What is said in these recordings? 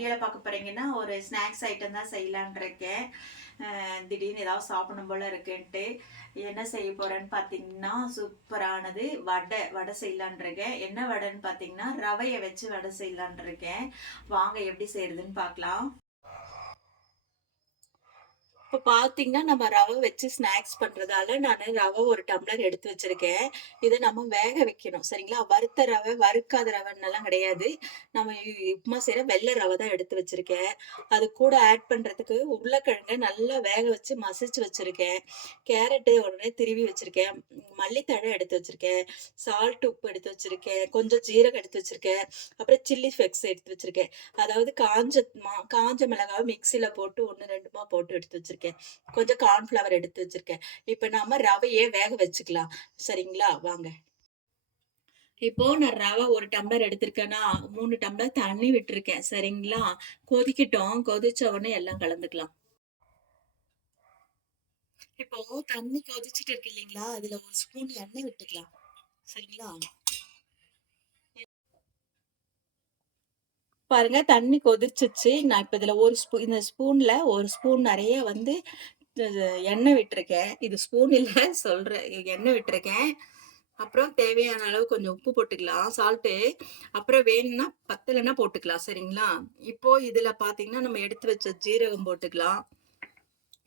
வீடியோவில் பார்க்க போறீங்கன்னா ஒரு ஸ்நாக்ஸ் ஐட்டம் தான் செய்யலான் இருக்கேன் திடீர்னு ஏதாவது சாப்பிடணும் போல இருக்குன்ட்டு. என்ன செய்ய போறேன்னு பார்த்தீங்கன்னா சூப்பரானது வடை வடை செய்யலான் இருக்கேன் என்ன வடைன்னு பார்த்தீங்கன்னா ரவையை வச்சு வடை செய்யலான் இருக்கேன் வாங்க எப்படி செய்யறதுன்னு பார்க்கலாம் இப்போ பார்த்தீங்கன்னா நம்ம ரவை வச்சு ஸ்நாக்ஸ் பண்ணுறதால நான் ரவை ஒரு டம்ளர் எடுத்து வச்சிருக்கேன். இதை நம்ம வேக வைக்கணும். சரிங்களா? வறுத்த ரவை வறுக்காத ரவைன்னெல்லாம் கிடையாது. நம்ம உப்புமா செய்கிற வெள்ளை ரவை தான் எடுத்து வச்சிருக்கேன். அது கூட ஆட் பண்ணுறதுக்கு உருளைக்கிழங்கை நல்லா வேக வச்சு மசிச்சு வச்சிருக்கேன். கேரட்டு உடனே திருவி வச்சிருக்கேன். மல்லித்தழை எடுத்து வச்சிருக்கேன். சால்ட் உப்பு எடுத்து வச்சிருக்கேன். கொஞ்சம் ஜீரகம் எடுத்து வச்சிருக்கேன். அப்புறம் சில்லி ஃப்ளெக்ஸ் எடுத்து வச்சிருக்கேன். அதாவது காஞ்ச மா காஞ்ச மிளகாவை மிக்சியில் போட்டு ஒன்று ரெண்டுமா போட்டு எடுத்து வச்சிருக்கேன். கொஞ்சம் கார்ன்ஃப்ளவர் எடுத்து வச்சிருக்கேன். இப்போ நாம ரவையே வேக வச்சுக்கலாம். சரிங்களா? வாங்க. இப்போ நான் ரவை ஒரு டம்ளர் எடுத்திருக்கேன்னா மூணு டம்ளர் தண்ணி விட்டுருக்கேன். சரிங்களா? கொதிக்கட்டும். கொதிச்ச உடனே எல்லாம் கலந்துக்கலாம். இப்போ தண்ணி கொதிச்சிட்டு இருக்கு இல்லைங்களா? அதுல ஒரு ஸ்பூன் எண்ணெய் விட்டுக்கலாம். சரிங்களா? பாருங்க தண்ணி கொதிச்சிச்சு. நான் இப்ப இதுல ஒரு ஸ்பூ இந்த ஸ்பூன்ல ஒரு ஸ்பூன் நிறைய வந்து எண்ணெய் விட்டுருக்கேன். இது ஸ்பூன் இல்ல சொல்கிறேன் எண்ணெய் விட்டுருக்கேன். அப்புறம் தேவையான அளவு கொஞ்சம் உப்பு போட்டுக்கலாம் சால்ட்டு அப்புறம் வேணும்னா பத்தலைன்னா போட்டுக்கலாம் சரிங்களா? இப்போ இதுல பாத்தீங்கன்னா நம்ம எடுத்து வச்ச ஜீரகம் போட்டுக்கலாம்.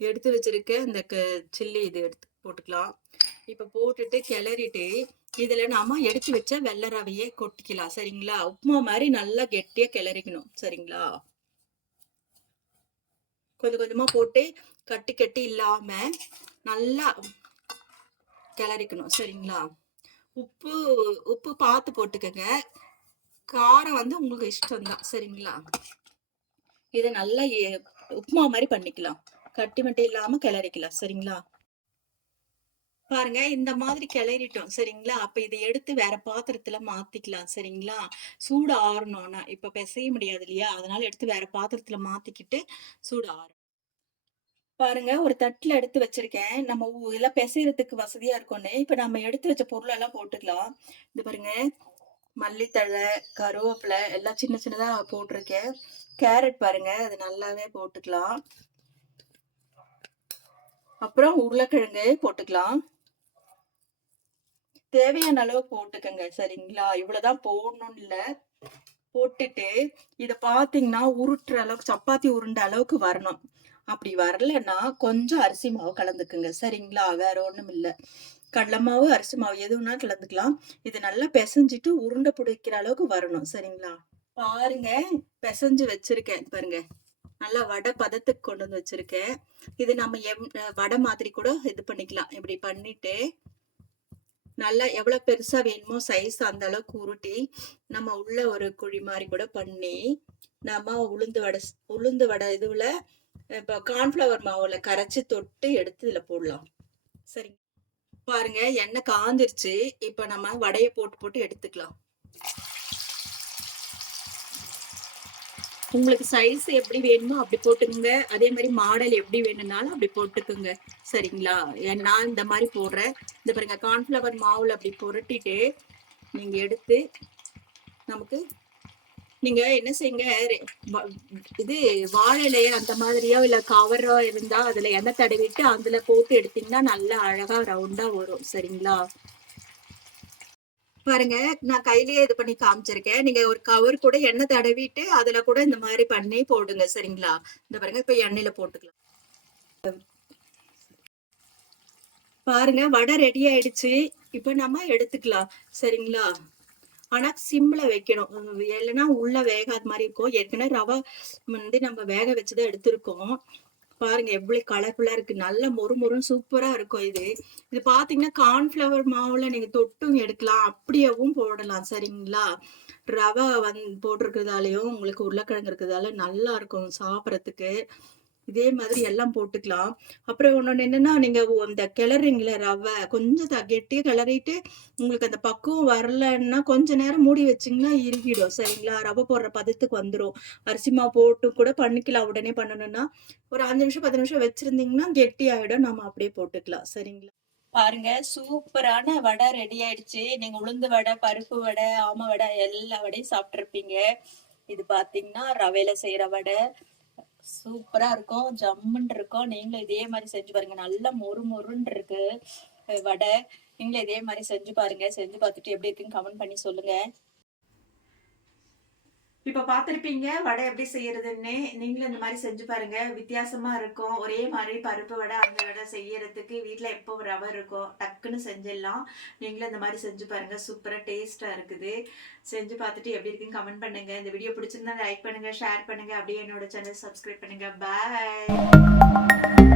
எடுத்து வச்சிருக்க இந்த சில்லி இது எடுத்து போட்டுக்கலாம். இப்போ போட்டுட்டு கிளறிட்டு இதுல நாம எடுத்து வச்ச வெள்ளை ரவையே கொட்டிக்கலாம். சரிங்களா? உப்புமா மாதிரி நல்லா கெட்டியா கிளறிக்கணும். சரிங்களா? கொஞ்சம் கொஞ்சமா போட்டு கட்டி கட்டி இல்லாம நல்லா கிளறிக்கணும். சரிங்களா? உப்பு உப்பு பார்த்து போட்டுக்கங்க. காரம் வந்து உங்களுக்கு இஷ்டம்தான். சரிங்களா? இதை நல்லா ஏ- உப்புமா மாதிரி பண்ணிக்கலாம். கட்டி மட்டும் இல்லாம கிளறிக்கலாம். சரிங்களா? பாருங்க இந்த மாதிரி கிளறிட்டோம். சரிங்களா? அப்ப இதை எடுத்து வேற பாத்திரத்துல மாத்திக்கலாம். சரிங்களா? சூடு ஆறணும்னா இப்ப பிசைய முடியாது இல்லையா? அதனால எடுத்து வேற பாத்திரத்துல மாத்திக்கிட்டு சூடு ஆறும் பாருங்க ஒரு தட்டுல எடுத்து வச்சிருக்கேன். நம்ம எல்லாம் பிசைறதுக்கு வசதியா இருக்கும்னு. இப்ப நம்ம எடுத்து வச்ச பொருள் எல்லாம் போட்டுக்கலாம். இது பாருங்க மல்லித்தழை கருவேப்பிலை எல்லாம் சின்ன சின்னதா போட்டிருக்கேன். கேரட் பாருங்க அது நல்லாவே போட்டுக்கலாம். அப்புறம் உருளைக்கிழங்கு போட்டுக்கலாம். தேவையான அளவு போட்டுக்கங்க சரிங்களா? இவ்வளவுதான் போடணும்னு இல்ல. போட்டுட்டு இத பாத்தீங்கன்னா உருட்டுற அளவுக்கு சப்பாத்தி உருண்ட அளவுக்கு வரணும். அப்படி வரலன்னா கொஞ்சம் அரிசி மாவு கலந்துக்குங்க சரிங்களா? வேற ஒண்ணும் இல்ல. கடலை மாவு அரிசி மாவு எது கலந்துக்கலாம். இது நல்லா பிசைஞ்சிட்டு உருண்டை பிடிக்கிற அளவுக்கு வரணும் சரிங்களா? பாருங்க பிசைஞ்சு வச்சிருக்கேன் பாருங்க. நல்லா வடை பதத்துக்கு கொண்டு வந்து வச்சிருக்கேன். இது நம்ம எம் வடை மாதிரி கூட இது பண்ணிக்கலாம். இப்படி பண்ணிட்டு நல்லா எவ்வளவு பெருசா வேணுமோ சைஸ் அந்த அளவுக்கு உருட்டி நம்ம உள்ள ஒரு குழி மாதிரி கூட பண்ணி நம்ம உளுந்து வடை உளுந்து வடை இதுல இப்போ கார்ன்ஃப்ளவர் மாவுல கரைச்சி தொட்டு எடுத்து இதுல போடலாம். சரி. பாருங்க எண்ணெய் காந்திருச்சு இப்போ நம்ம வடையை போட்டு போட்டு எடுத்துக்கலாம். உங்களுக்கு சைஸ் எப்படி வேணுமோ அப்படி போட்டுக்கோங்க. அதே மாதிரி மாடல் எப்படி வேணும்னாலும் அப்படி போட்டுக்கோங்க. சரிங்களா? நான் இந்த மாதிரி போடுறேன். இந்த பாருங்க கார்ன்ஃப்ளவர் மாவுல அப்படி புரட்டிட்டு நீங்க எடுத்து நமக்கு நீங்க என்ன செய்யுங்க? ரெ- வ- இது வாழை அந்த மாதிரியோ இல்ல கவரோ இருந்தா அதுல எண்ணெய் தடவிட்டு அதுல போட்டு எடுத்தீங்கன்னா நல்லா அழகா ரவுண்டா வரும். சரிங்களா? பாருங்க நான் கையிலேயே இது பண்ணி காமிச்சிருக்கேன். நீங்க ஒரு கவர் கூட எண்ணெய் தடவிட்டு அதுல கூட இந்த மாதிரி பண்ணி போடுங்க சரிங்களா? இந்த பாருங்க இப்ப எண்ணெயில போட்டுக்கலாம். பாருங்க வடை ரெடி ஆயிடுச்சு. இப்ப நம்ம எடுத்துக்கலாம் சரிங்களா? ஆனா சிம்ல வைக்கணும். இல்லைன்னா உள்ள வேகாத மாதிரி இருக்கும். ஏற்கனவே ரவை வந்து நம்ம வேக வச்சுதான் எடுத்திருக்கோம். பாருங்க எவ்வளவு கலர்ஃபுல்லா இருக்கு. நல்ல மொறு மொறுன்னு சூப்பரா இருக்கும் இது. இது பாத்தீங்கன்னா கார்ன்ஃபிளவர் மாவுல நீங்க தொட்டும் எடுக்கலாம். அப்படியேவும் போடலாம் சரிங்களா? ரவை வந் போட்டிருக்கிறதாலையும் உங்களுக்கு உருளைக்கிழங்கு இருக்கிறதால நல்லா இருக்கும் சாப்பிட்றதுக்கு. இதே மாதிரி எல்லாம் போட்டுக்கலாம். அப்புறம் இன்னொன்னு என்னன்னா நீங்க அந்த கிளறிங்கள ரவை கொஞ்சம் த- கிளறிட்டு உங்களுக்கு அந்த பக்குவம் வரலன்னா கொஞ்ச நேரம் மூடி வச்சீங்கன்னா இறுகிடும். சரிங்களா? ரவை போடுற பதத்துக்கு வந்துடும் அரிசிமா போட்டு கூட பண்ணிக்கலாம். உடனே பண்ணணும்னா ஒரு அஞ்சு நிமிஷம் பத்து நிமிஷம் வச்சிருந்தீங்கன்னா கெட்டி ஆகிடும் நம்ம அப்படியே போட்டுக்கலாம். சரிங்களா? பாருங்க சூப்பரான வடை ரெடி ஆயிடுச்சு. நீங்க உளுந்து வடை பருப்பு வடை ஆம வடை எல்லா வடையும் சாப்பிட்டுருப்பீங்க. இது பாத்தீங்கன்னா ரவையில செய்யற வடை. சூப்பரா இருக்கும். ஜம்முன்னு இருக்கும். நீங்களும் இதே மாதிரி செஞ்சு பாருங்க. நல்லா மொறு மொறுன்னு இருக்கு. வடை. நீங்களும் இதே மாதிரி செஞ்சு பாருங்க. செஞ்சு பார்த்துட்டு எப்படி இருக்குன்னு கமெண்ட் பண்ணி சொல்லுங்க. இப்போ பார்த்துருப்பீங்க வடை எப்படி செய்யறதுன்னு. நீங்களும் இந்த மாதிரி செஞ்சு பாருங்க. வித்தியாசமா இருக்கும். ஒரே மாதிரி பருப்பு வடை அந்த வடை செய்யறதுக்கு வீட்டில் எப்போ ரவை இருக்கும் டக்குன்னு செஞ்சிடலாம். நீங்களும் இந்த மாதிரி செஞ்சு பாருங்க. சூப்பராக டேஸ்டாக இருக்குது. செஞ்சு பார்த்துட்டு எப்படி இருக்குன்னு கமெண்ட் பண்ணுங்க. இந்த வீடியோ பிடிச்சிருந்தா லைக் பண்ணுங்க ஷேர் பண்ணுங்க. அப்படியே என்னோட சேனல் சப்ஸ்கிரைப் பண்ணுங்க. பாய்